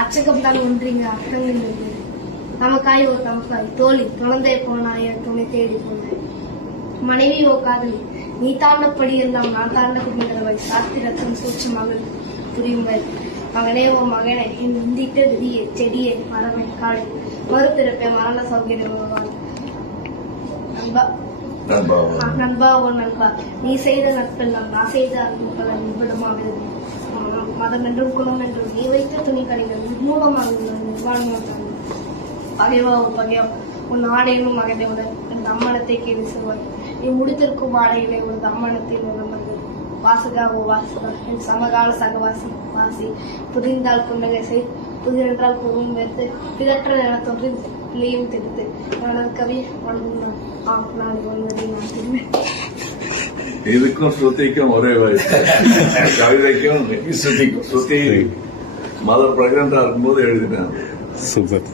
அச்சகம் தான் ஒன்றீங்க அர்த்தங்கள் இல்லை. நமக்காய் ஓ தமக்காய் தோழி துணந்தே போனாய துணை தேடி போனாய். மனைவி ஓ காதலி நீ தாண்டப்படி எல்லாம் நான் தாண்ட குடிக்கிறவை சாத்திரத்தின் சூட்சமாக புரியுங்கள். மகனே ஓ மகனே என் இந்திட்ட விதியே செடியே மரமே காடு மறுபிறப்பே மரண சௌகரியம். நண்பா ஓ நண்பா நீ செய்த நட்பெல்லாம் நான் செய்த அன்புகளை நிர்படமாக மதம் என்றும் குணம் என்றும் நீ வைத்த துணிக்கடைகள் நிர்மூலமாக நிர்வாணமாக பகைவா ஓ பகைவா உன் ஆடையும் மகனையுடன் என் அம்மனத்தை கேள்வி சொல்வாய். நீ முடித்திருக்கும் ஆடையிலே ஒரு அம்மனத்தில் உணர்ந்தது. வாசகா ஓ வாசகா என் சமகால சகவாசி வாசி புதிர்ந்தால் புன்னகை செய் புதிரென்றால் பொருளும் வைத்து பிதற்ற என தோன்றி பிள்ளையும் தெரித்து எனது கவி வணங்கும். நான் ஒன்பதை நான் திரும்பேன். இதுக்கும் ஸ்ருதிக்கும் ஒரே வயசு. கவிதைக்கும் ஸ்ருதி மதர் பிரெக்னண்டா இருக்கும்போது எழுதினேன். சூப்பர்.